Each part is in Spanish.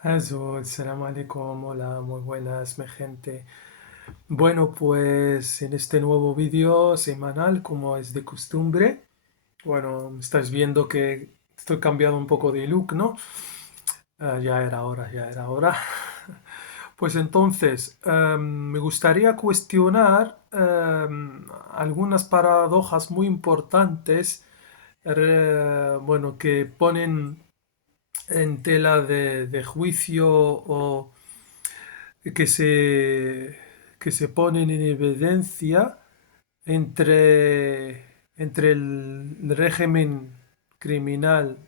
Salam alaikum, hola, muy buenas, mi gente. Bueno, pues en este nuevo vídeo semanal, como es de costumbre, bueno, estáis viendo que estoy cambiando un poco de look, ¿no? Ya era hora, ya era hora. Pues entonces, me gustaría cuestionar algunas paradojas muy importantes, bueno, que ponen en tela de juicio o que se, que se ponen en evidencia entre el régimen criminal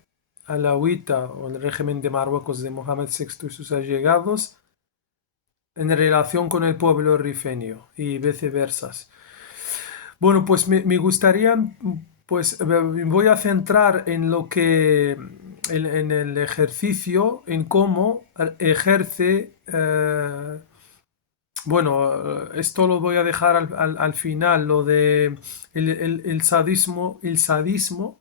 alauita o el régimen de Marruecos de Mohamed VI y sus allegados en relación con el pueblo rifeño y viceversa. Bueno, pues me gustaría, pues me voy a centrar en lo que, en el ejercicio, en cómo ejerce, bueno, esto lo voy a dejar al final, lo de el sadismo, el sadismo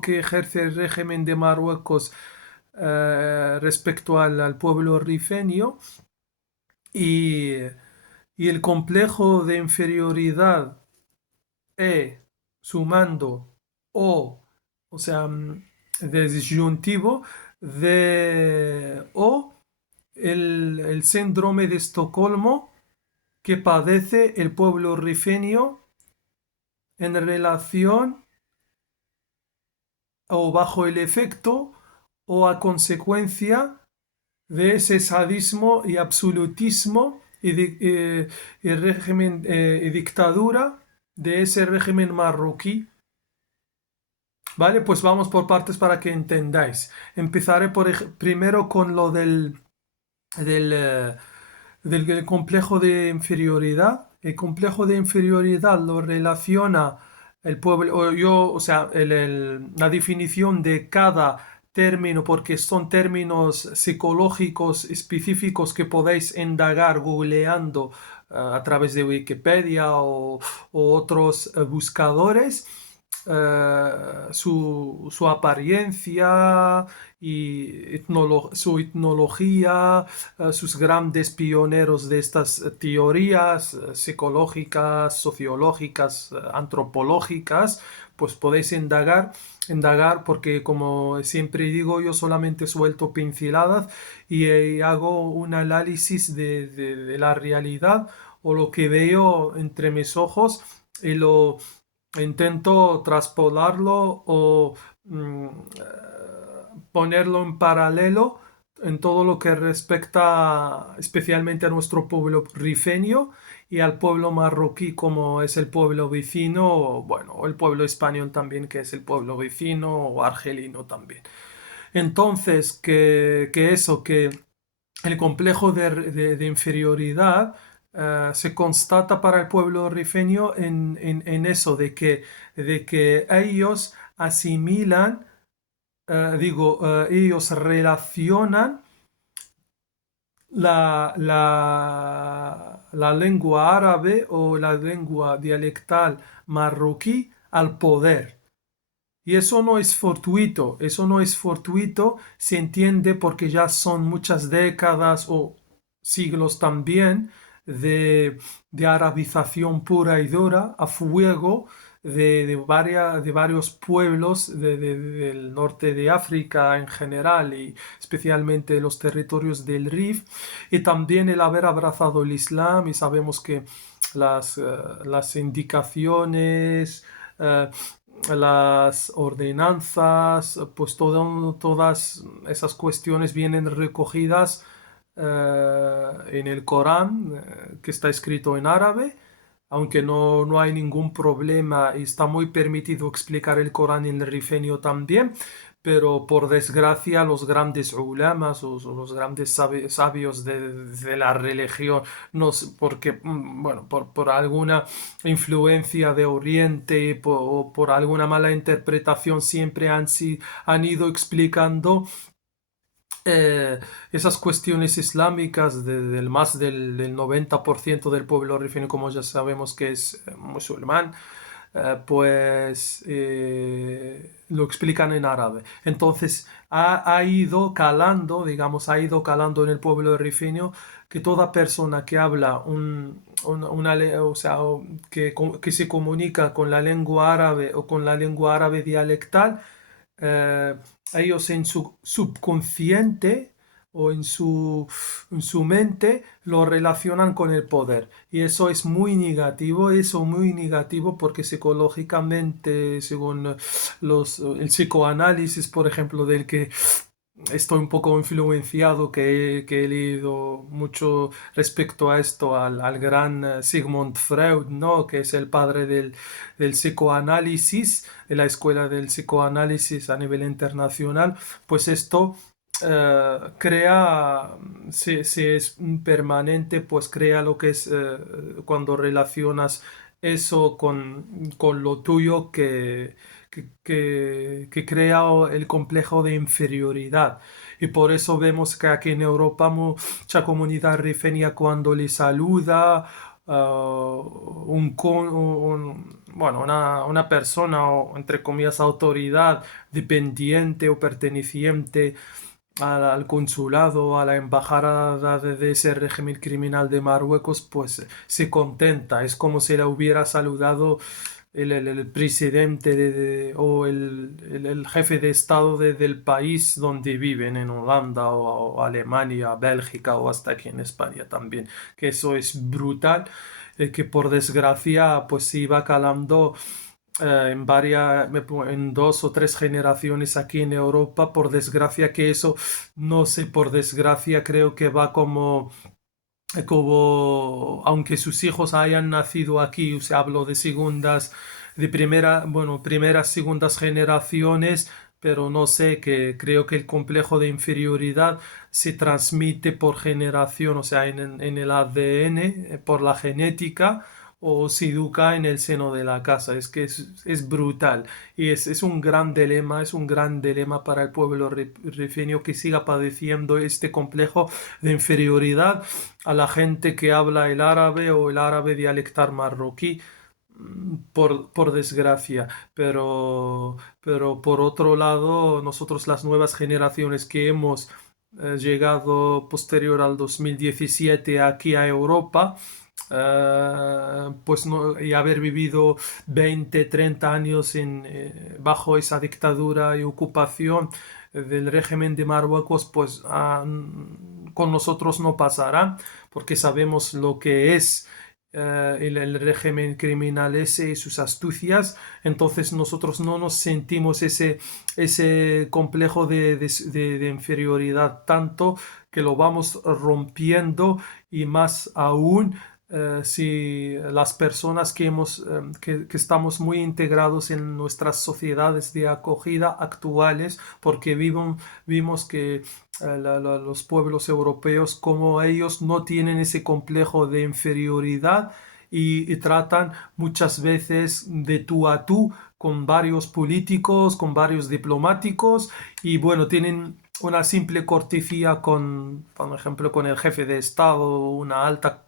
que ejerce el régimen de Marruecos respecto al pueblo rifeño y, y el complejo de inferioridad sumando o sea, de disyuntivo o el síndrome de Estocolmo que padece el pueblo rifeño en relación o bajo el efecto o a consecuencia de ese sadismo y absolutismo y régimen y dictadura de ese régimen marroquí. Vale, pues vamos por partes para que entendáis. Empezaré primero con lo del, eh, del complejo de inferioridad. El complejo de inferioridad lo relaciona el pueblo, o sea, la definición de cada término, porque son términos psicológicos específicos que podéis indagar googleando a través de Wikipedia o otros buscadores. Su apariencia y su etnología, sus grandes pioneros de estas teorías psicológicas, sociológicas, antropológicas, pues podéis indagar porque como siempre digo, yo solamente suelto pinceladas y hago un análisis de la realidad o lo que veo entre mis ojos y lo intento traspolarlo o ponerlo en paralelo en todo lo que respecta especialmente a nuestro pueblo rifeño y al pueblo marroquí como es el pueblo vecino, o, bueno, o el pueblo español también que es el pueblo vecino o argelino también. Entonces, que el complejo de inferioridad se constata para el pueblo rifeño en eso, de que ellos asimilan, ellos relacionan la lengua árabe o la lengua dialectal marroquí al poder. Y eso no es fortuito, se entiende porque ya son muchas décadas o siglos también de arabización pura y dura a fuego de varios pueblos del norte de África en general y especialmente los territorios del Rif y también el haber abrazado el Islam y sabemos que las indicaciones las ordenanzas, pues todas esas cuestiones vienen recogidas en el Corán, que está escrito en árabe, aunque no hay ningún problema y está muy permitido explicar el Corán en el rifeño también, pero por desgracia los grandes ulamas o los grandes sabios de la religión, porque, bueno, por alguna influencia de Oriente o por alguna mala interpretación siempre han ido explicando esas cuestiones islámicas del del 90% del pueblo rifeño, como ya sabemos que es musulmán, lo explican en árabe. Entonces ha ido calando, digamos, ha ido calando en el pueblo rifeño que toda persona que habla o sea, que se comunica con la lengua árabe o con la lengua árabe dialectal, eh, ellos en su subconsciente o en su mente lo relacionan con el poder. Y eso muy negativo porque psicológicamente, según el psicoanálisis, por ejemplo, del que estoy un poco influenciado, que he leído mucho respecto a esto, al gran Sigmund Freud, ¿no? Que es el padre del psicoanálisis, de la escuela del psicoanálisis a nivel internacional, pues esto crea, si es permanente, pues crea lo que es cuando relacionas eso con lo tuyo que crea el complejo de inferioridad. Y por eso vemos que aquí en Europa mucha comunidad rifeña cuando le saluda bueno, una persona o entre comillas autoridad dependiente o perteneciente al consulado, a la embajada de ese régimen criminal de Marruecos, pues se contenta. Es como si le hubiera saludado el presidente o el jefe de Estado del país donde viven, en Holanda o Alemania, Bélgica o hasta aquí en España también. Que eso es brutal, que por desgracia pues se iba calando en dos o tres generaciones aquí en Europa. Por desgracia que eso, no sé, por desgracia creo que va como aunque sus hijos hayan nacido aquí, o sea, hablo de segundas, de primera, bueno, primeras, segundas generaciones, pero no sé, que creo que el complejo de inferioridad se transmite por generación, o sea, en el ADN, por la genética, o se educa en el seno de la casa. Es que es brutal y es un gran dilema, es un gran dilema para el pueblo rifeño que siga padeciendo este complejo de inferioridad a la gente que habla el árabe o el árabe dialectal marroquí, por desgracia. Pero por otro lado, nosotros las nuevas generaciones que hemos llegado posterior al 2017 aquí a Europa, pues no, y haber vivido 20 30 años bajo esa dictadura y ocupación del régimen de Marruecos, pues con nosotros no pasará, porque sabemos lo que es el régimen criminal ese y sus astucias. Entonces nosotros no nos sentimos ese complejo de inferioridad tanto, que lo vamos rompiendo, y más aún si las personas que estamos muy integrados en nuestras sociedades de acogida actuales, porque vimos que los pueblos europeos, como ellos no tienen ese complejo de inferioridad, y tratan muchas veces de tú a tú con varios políticos, con varios diplomáticos, y bueno, tienen una simple cortesía por ejemplo, con el jefe de Estado, una alta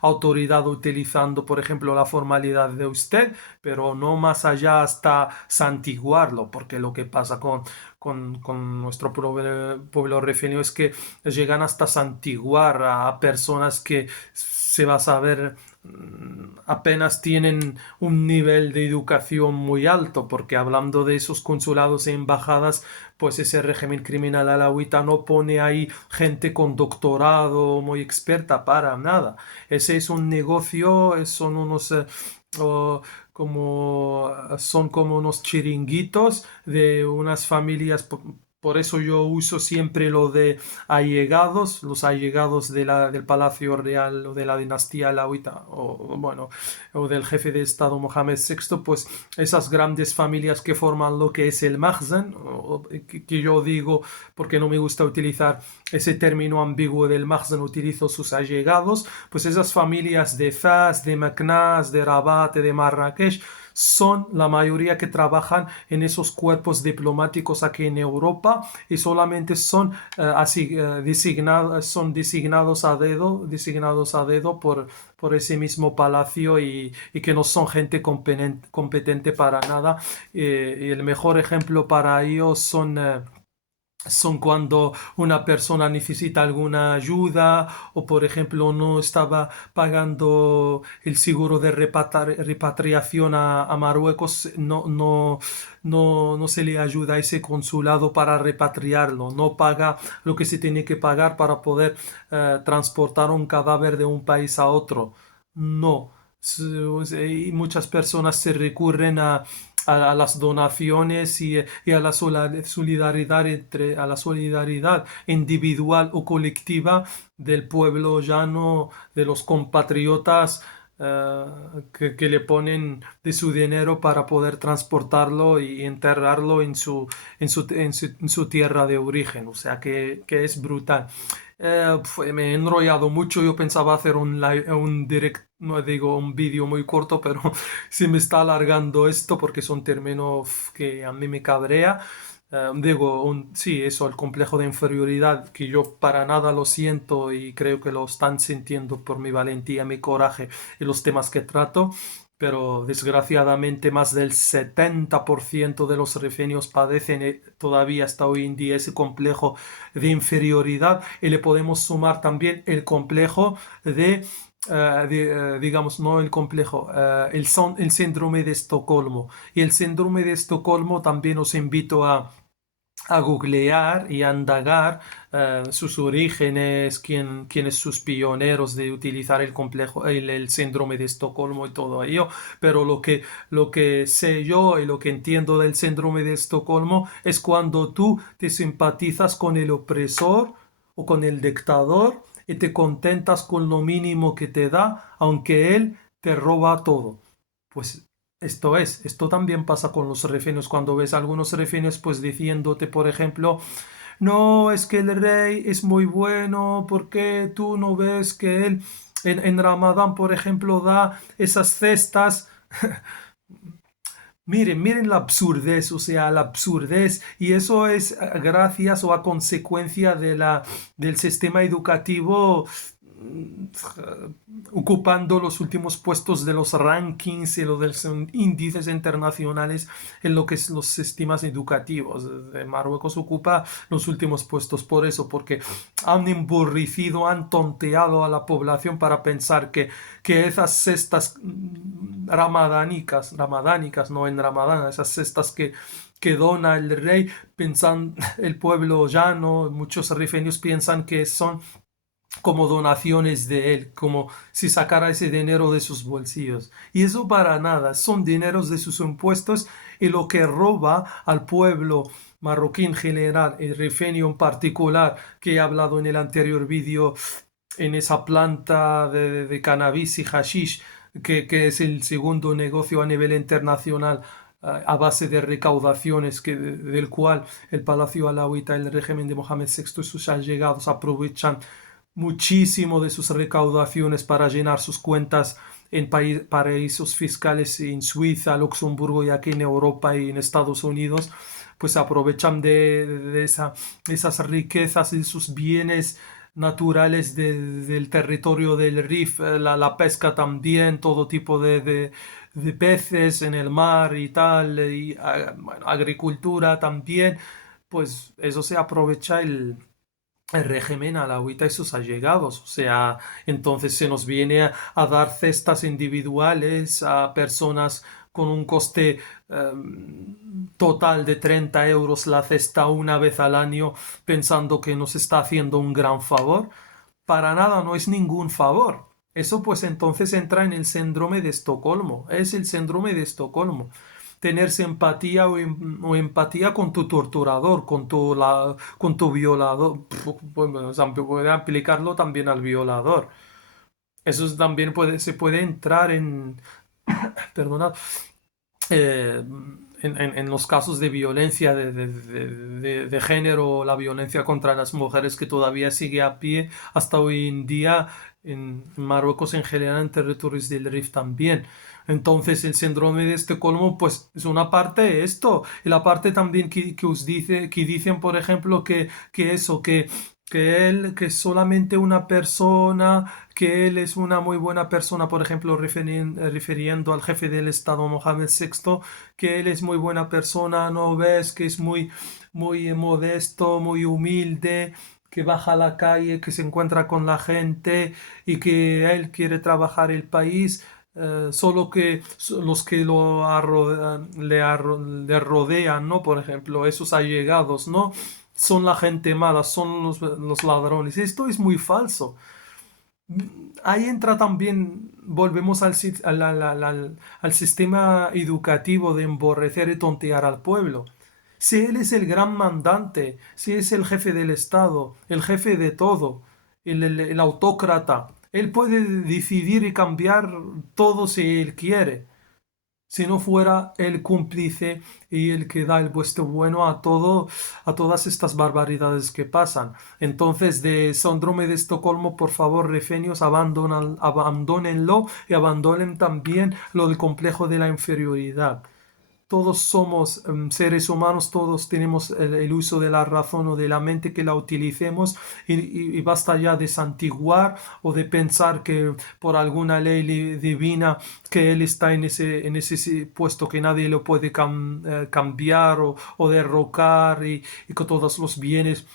autoridad, utilizando, por ejemplo, la formalidad de usted, pero no más allá hasta santiguarlo, porque lo que pasa con nuestro pueblo rifeño es que llegan hasta santiguar a personas que se va a saber apenas tienen un nivel de educación muy alto, porque hablando de esos consulados e embajadas, pues ese régimen criminal alawita no pone ahí gente con doctorado muy experta para nada. Ese es un negocio, son unos o son como unos chiringuitos de unas familias. Por eso yo uso siempre lo de allegados, los allegados del Palacio Real o de la dinastía alauita, o bueno, o del jefe de Estado Mohamed VI, pues esas grandes familias que forman lo que es el Makhzen, que yo digo, porque no me gusta utilizar ese término ambiguo del Makhzen, utilizo sus allegados, pues esas familias de Fas, de Meknás, de Rabat, de Marrakech, son la mayoría que trabajan en esos cuerpos diplomáticos aquí en Europa y solamente son son designados a dedo por ese mismo palacio y que no son gente competente para nada. Y el mejor ejemplo para ellos son cuando una persona necesita alguna ayuda o por ejemplo no estaba pagando el seguro de repatriación a Marruecos, no se le ayuda a ese consulado para repatriarlo, no paga lo que se tiene que pagar para poder transportar un cadáver de un país a otro. No. Y muchas personas se recurren a las donaciones y a la solidaridad a la solidaridad individual o colectiva del pueblo llano, de los compatriotas eh, que le ponen de su dinero para poder transportarlo y enterrarlo en su tierra de origen. O sea que es brutal. Me he enrollado mucho. Yo pensaba hacer un direct, no digo un vídeo muy corto, pero se me está alargando esto porque son términos que a mí me cabrea. Digo, sí, eso, el complejo de inferioridad, que yo para nada lo siento y creo que lo están sintiendo por mi valentía, mi coraje y los temas que trato. Pero desgraciadamente más del 70% de los rifeños padecen todavía hasta hoy en día ese complejo de inferioridad y le podemos sumar también el complejo digamos, no el complejo, el síndrome de Estocolmo. Y el síndrome de Estocolmo también os invito a googlear y a indagar sus orígenes, quiénes sus pioneros de utilizar el complejo, el síndrome de Estocolmo y todo ello. Pero lo que sé yo y lo que entiendo del síndrome de Estocolmo es cuando tú te simpatizas con el opresor o con el dictador y te contentas con lo mínimo que te da, aunque él te roba todo. Pues esto también pasa con los refenios, cuando ves a algunos refenios pues diciéndote, por ejemplo, no, es que el rey es muy bueno, ¿por qué tú no ves que él en Ramadán, por ejemplo, da esas cestas? Miren la absurdez, o sea, la absurdez, y eso es gracias o a consecuencia del sistema educativo ocupando los últimos puestos de los rankings y de los índices internacionales en lo que es los sistemas educativos. Marruecos ocupa los últimos puestos por eso, porque han emborricido, han tonteado a la población para pensar que esas cestas ramadánicas, no en Ramadán, esas cestas que dona el rey, pensan el pueblo llano, muchos rifeños piensan que son como donaciones de él, como si sacara ese dinero de sus bolsillos. Y eso para nada, son dineros de sus impuestos y lo que roba al pueblo marroquí en general, el rifeño en particular, que he hablado en el anterior vídeo, en esa planta de cannabis y hashish, que es el segundo negocio a nivel internacional a base de recaudaciones del cual el Palacio Alauita, el régimen de Mohamed VI y sus allegados aprovechan muchísimo de sus recaudaciones para llenar sus cuentas en paraísos fiscales en Suiza, Luxemburgo y aquí en Europa y en Estados Unidos, pues aprovechan esas riquezas y sus bienes naturales del territorio del Rif, la pesca también, todo tipo de peces en el mar y tal, y bueno, agricultura también, pues eso se aprovecha el régimen alauita y sus allegados. O sea, entonces se nos viene a dar cestas individuales a personas con un coste total de 30 euros la cesta una vez al año, pensando que nos está haciendo un gran favor. Para nada, no es ningún favor. Eso pues entonces entra en el síndrome de Estocolmo. Es el síndrome de Estocolmo. Tener simpatía o empatía con tu torturador, con tu violador. Bueno, puede aplicarlo también al violador. También se puede entrar en, perdonad, eh, en los casos de violencia de género, la violencia contra las mujeres que todavía sigue a pie hasta hoy en día en Marruecos en general, en territorios del Rif también. Entonces el síndrome de Estocolmo pues es una parte de esto y la parte también que os dice, que dicen por ejemplo que eso, que es solamente una persona, que él es una muy buena persona, por ejemplo, refiriendo al jefe del Estado, Mohamed VI, que él es muy buena persona, no ves, que es muy modesto, muy humilde, que baja a la calle, que se encuentra con la gente y que él quiere trabajar el país. Solo que los que le rodean, ¿no? Por ejemplo, esos allegados, ¿no? Son la gente mala, son los ladrones. Esto es muy falso. Ahí entra también, volvemos al sistema educativo de emborrecer y tontear al pueblo. Si él es el gran mandante, si es el jefe del Estado, el jefe de todo, el autócrata, él puede decidir y cambiar todo si él quiere si no fuera el cómplice y el que da el puesto bueno a todo, a todas estas barbaridades que pasan. Entonces, de síndrome de Estocolmo, por favor, refenios, abandónenlo y abandonen también lo del complejo de la inferioridad. Todos somos seres humanos, todos tenemos el uso de la razón o de la mente que la utilicemos y basta ya de santiguar o de pensar que por alguna ley divina que él está en ese puesto que nadie lo puede cambiar o derrocar y que todos los bienes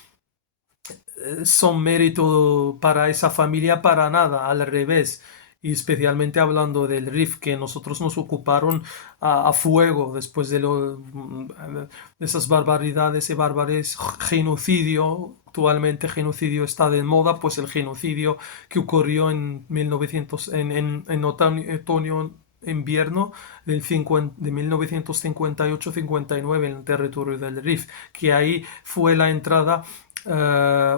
son mérito para esa familia para nada, al revés. Y especialmente hablando del RIF, que nosotros nos ocuparon a fuego después de esas barbaridades y barbares, genocidio, actualmente genocidio está de moda, pues el genocidio que ocurrió en 1900, en otoño, invierno de 1958-59 en el territorio del Rif, que ahí fue la entrada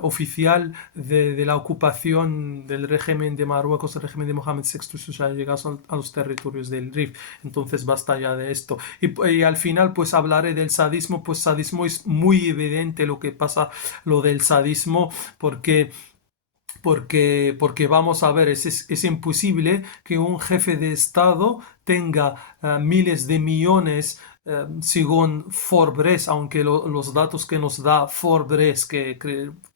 oficial de la ocupación del régimen de Marruecos, el régimen de Mohamed VI, sus allegados a los territorios del Rif. Entonces basta ya de esto. Y al final pues hablaré del sadismo, pues sadismo es muy evidente lo que pasa, lo del sadismo, porque vamos a ver, es imposible que un jefe de Estado tenga miles de millones según Forbes, aunque los datos que nos da Forbes, que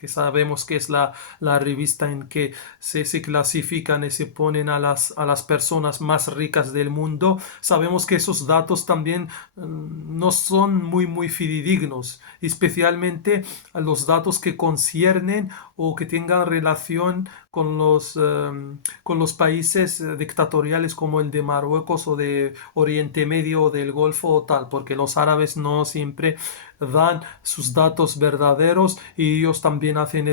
sabemos que es la revista en que se clasifican y se ponen a las personas más ricas del mundo, sabemos que esos datos también no son muy fidedignos, especialmente los datos que conciernen o que tengan relación con los países dictatoriales como el de Marruecos o de Oriente Medio o del Golfo o tal, porque los árabes no siempre dan sus datos verdaderos y ellos también hacen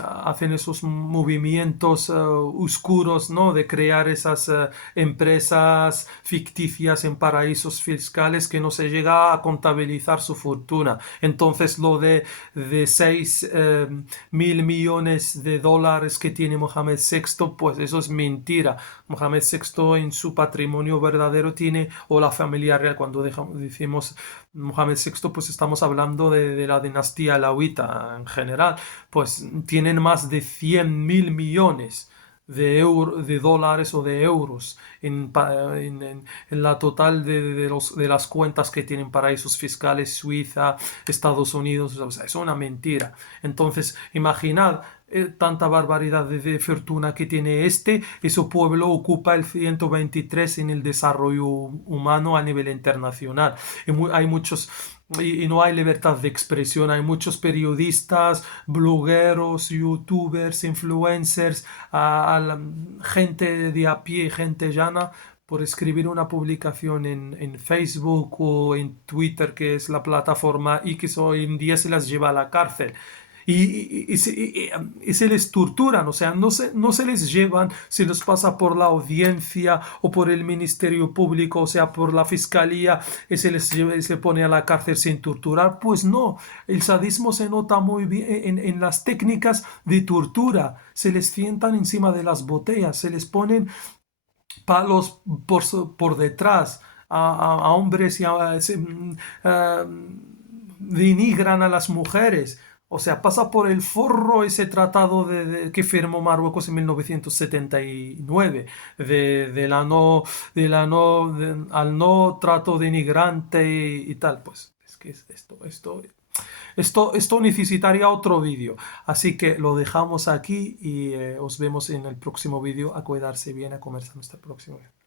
hacen esos movimientos oscuros, ¿no? De crear esas empresas ficticias en paraísos fiscales que no se llega a contabilizar su fortuna. Entonces lo de 6.000 millones de dólares que tiene Mohamed VI, pues eso es mentira. Mohamed VI en su patrimonio verdadero tiene, o la familia real, cuando decimos Mohamed VI, pues estamos hablando de la dinastía alauita en general, pues tienen más de 100.000 millones de dólares o de euros en la total de las cuentas que tienen paraísos fiscales, Suiza, Estados Unidos, o sea, es una mentira. Entonces, imaginad tanta barbaridad de fortuna que tiene ese pueblo ocupa el 123 en el desarrollo humano a nivel internacional. Hay muchos y no hay libertad de expresión. Hay muchos periodistas, blogueros, youtubers, influencers, gente de a pie, gente llana, por escribir una publicación en Facebook o en Twitter, que es la plataforma X, hoy en día se las lleva a la cárcel. Y se les torturan, o sea, no se les llevan, se les pasa por la audiencia o por el Ministerio Público, o sea, por la Fiscalía, y se pone a la cárcel sin torturar. Pues no, el sadismo se nota muy bien en las técnicas de tortura. Se les sientan encima de las botellas, se les ponen palos por detrás. a hombres y denigran a las mujeres. O sea, pasa por el forro ese tratado que firmó Marruecos en 1979 de la no, al no trato denigrante y tal. Pues es que esto necesitaría otro vídeo. Así que lo dejamos aquí y os vemos en el próximo vídeo. A cuidarse bien, a comerse hasta el próximo vídeo.